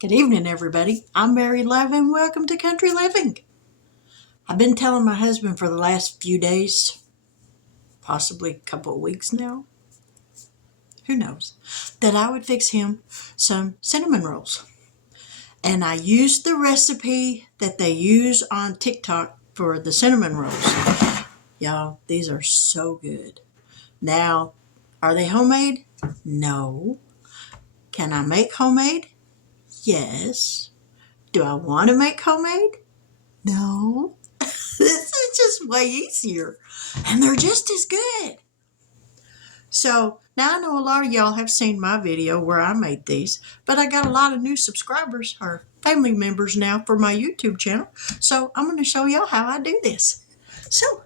Good evening, everybody. I'm Mary Love, and welcome to Country Living. I've been telling my husband for the last few days, possibly a couple of weeks now, who knows, that I would fix him some cinnamon rolls. And I used the recipe that they use on TikTok for the cinnamon rolls. Y'all, these are so good. Now, are they homemade? No. Can I make homemade? Yes. Do I want to make homemade? No. This is just way easier. And they're just as good. So now I know a lot of y'all have seen my video where I made these, but I got a lot of new subscribers or family members now for my YouTube channel. So I'm going to show y'all how I do this. So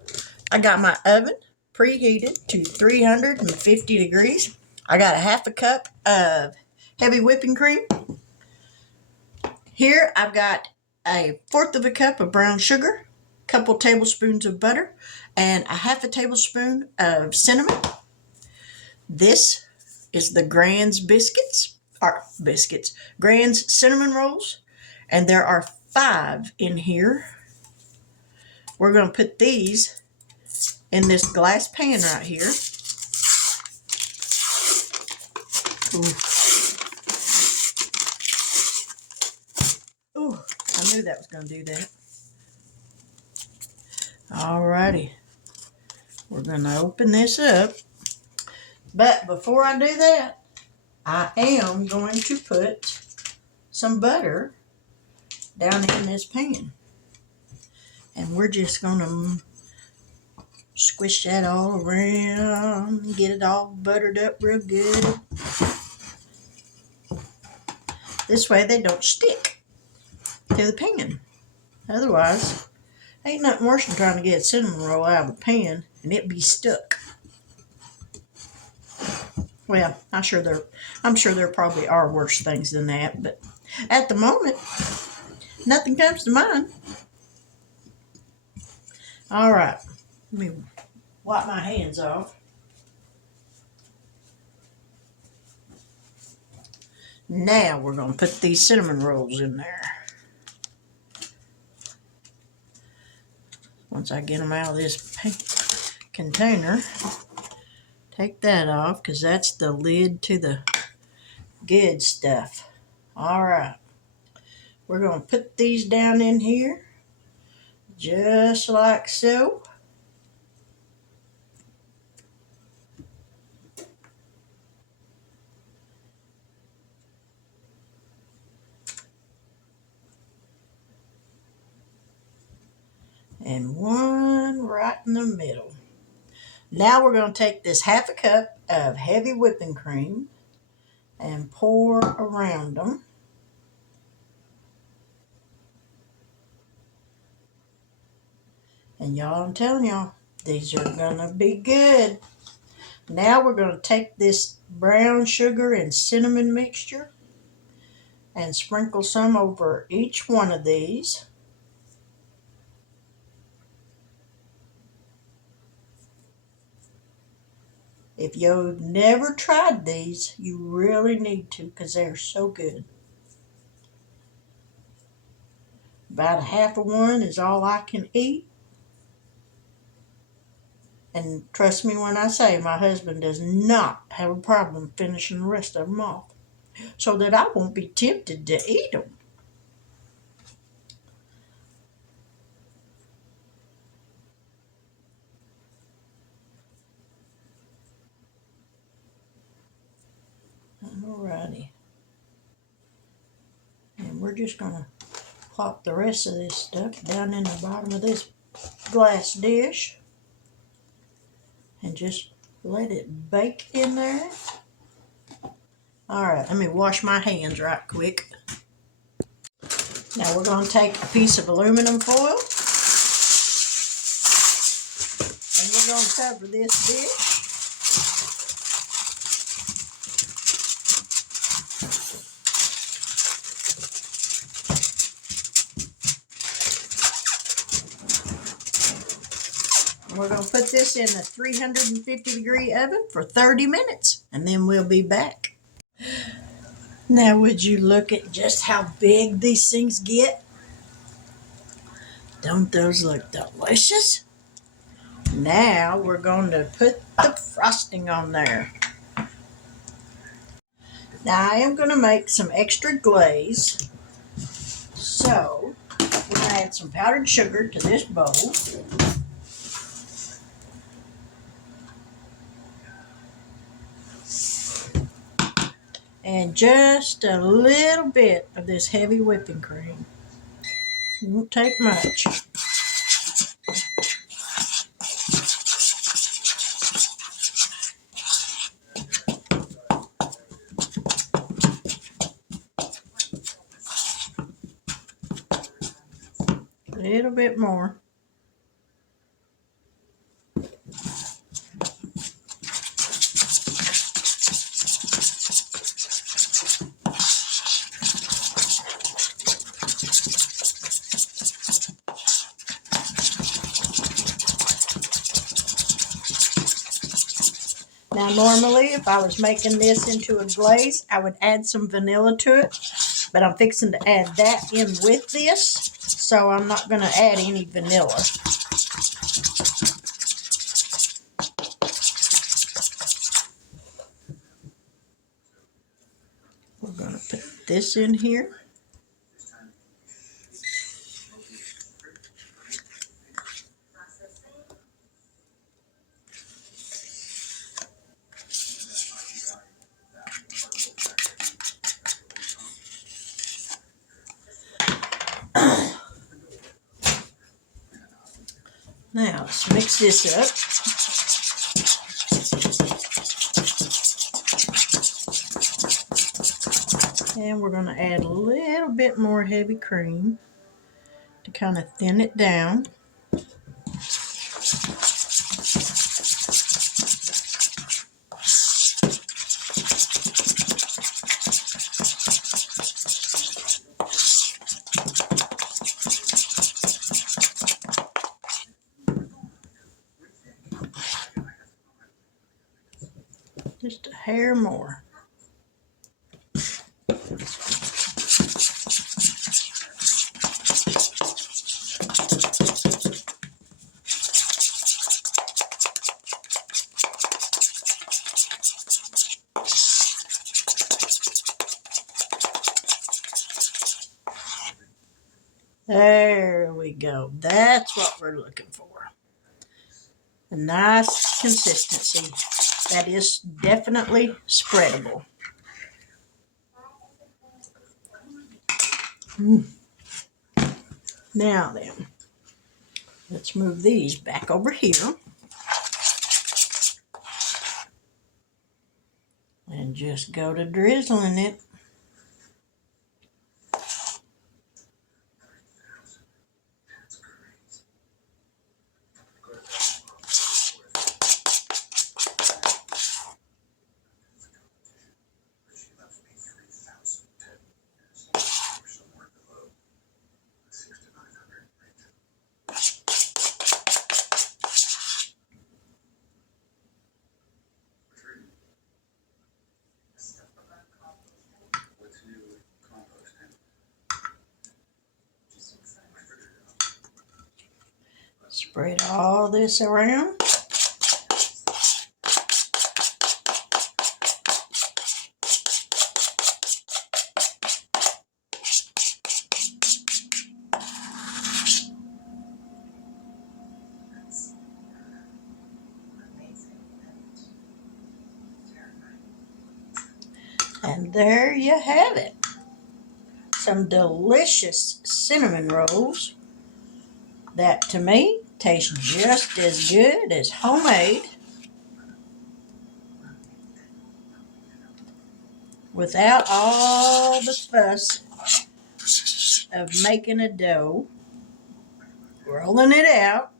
I got my oven preheated to 350 degrees. I got a half a cup of heavy whipping cream. Here I've got a fourth of a cup of brown sugar, a couple tablespoons of butter, and a half a tablespoon of cinnamon. This is the Grand's Grand's cinnamon rolls, and there are 5 in here. We're going to put these in this glass pan right here. Ooh, I knew that was going to do that. Alrighty, we're going to open this up. But before I do that, I am going to put some butter down in this pan. And we're just going to squish that all around, get it all buttered up real good. This way they don't stick to the pan. Otherwise, ain't nothing worse than trying to get a cinnamon roll out of the pan and it be stuck. Well, I'm sure there probably are worse things than that, but at the moment, nothing comes to mind. All right, let me wipe my hands off. Now we're going to put these cinnamon rolls in there. Once I get them out of this container, take that off because that's the lid to the good stuff. All right, we're going to put these down in here just like so. And one right in the middle. Now we're going to take this half a cup of heavy whipping cream and pour around them. And y'all, I'm telling y'all, these are going to be good. Now we're going to take this brown sugar and cinnamon mixture and sprinkle some over each one of these. If you've never tried these, you really need to because they're so good. About a half of one is all I can eat. And trust me when I say my husband does not have a problem finishing the rest of them off so that I won't be tempted to eat them. Alrighty. And we're just going to plop the rest of this stuff down in the bottom of this glass dish and just let it bake in there. Alright, let me wash my hands right quick. Now we're going to take a piece of aluminum foil and we're going to cover this dish. We're going to put this in a 350 degree oven for 30 minutes and then we'll be back. Now, would you look at just how big these things get? Don't those look delicious? Now we're going to put the frosting on there. Now I am going to make some extra glaze. So we're going to add some powdered sugar to this bowl. And just a little bit of this heavy whipping cream. It won't take much. A little bit more. Now normally if I was making this into a glaze, I would add some vanilla to it, but I'm fixing to add that in with this, so I'm not going to add any vanilla. We're going to put this in here. Now let's mix this up. And we're going to add a little bit more heavy cream to kind of thin it down. Just a hair more. There we go. That's what we're looking for. A nice consistency that is definitely spreadable. Now then, let's move these back over here. And just go to drizzling it. Spread all this around. And there you have it. Some delicious cinnamon rolls that to me taste just as good as homemade without all the fuss of making a dough, rolling it out.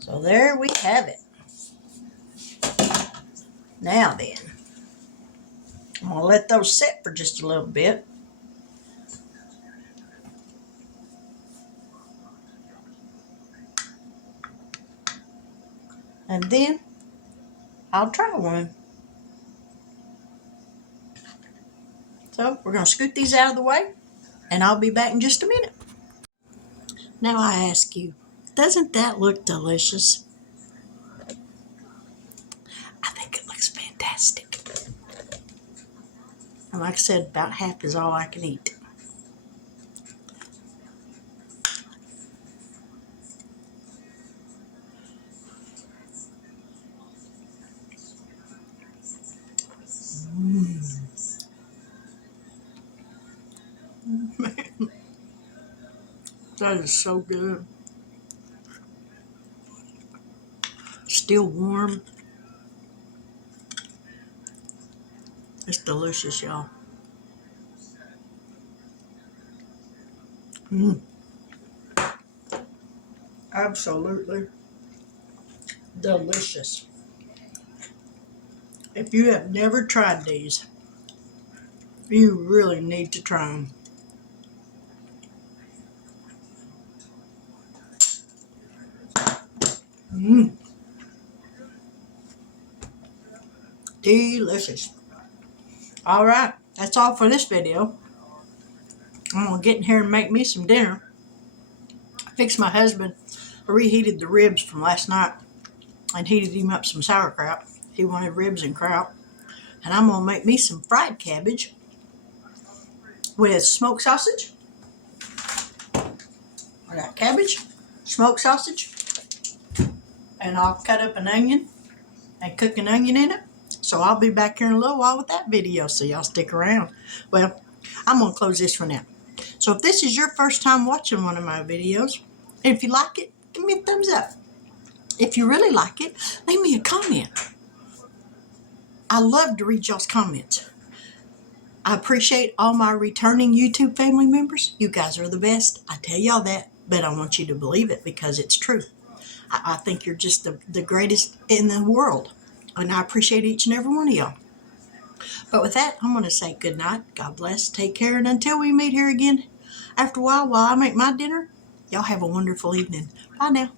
So there we have it. Now then, I'm going to let those sit for just a little bit. And then I'll try one. So we're going to scoot these out of the way, and I'll be back in just a minute. Now I ask you, doesn't that look delicious? I think it looks fantastic. And like I said, about half is all I can eat. That is so good. Still warm. It's delicious, y'all. Absolutely delicious. If you have never tried these, you really need to try them. Delicious. All right, that's all for this video. I'm gonna get in here and make me some dinner. I fixed my husband. I reheated the ribs from last night and heated him up some sauerkraut. He wanted ribs and kraut. And I'm gonna make me some fried cabbage with smoked sausage. I got cabbage, smoked sausage, and I'll cut up an onion and cook an onion in it. So I'll be back here in a little while with that video, so y'all stick around. Well, I'm gonna close this one out. So if this is your first time watching one of my videos, and if you like it, give me a thumbs up. If you really like it, leave me a comment. I love to read y'all's comments. I appreciate all my returning YouTube family members. You guys are the best. I tell y'all that, but I want you to believe it because it's true. I think you're just the greatest in the world, and I appreciate each and every one of y'all. But with that, I'm going to say good night. God bless. Take care, and until we meet here again after a while I make my dinner, y'all have a wonderful evening. Bye now.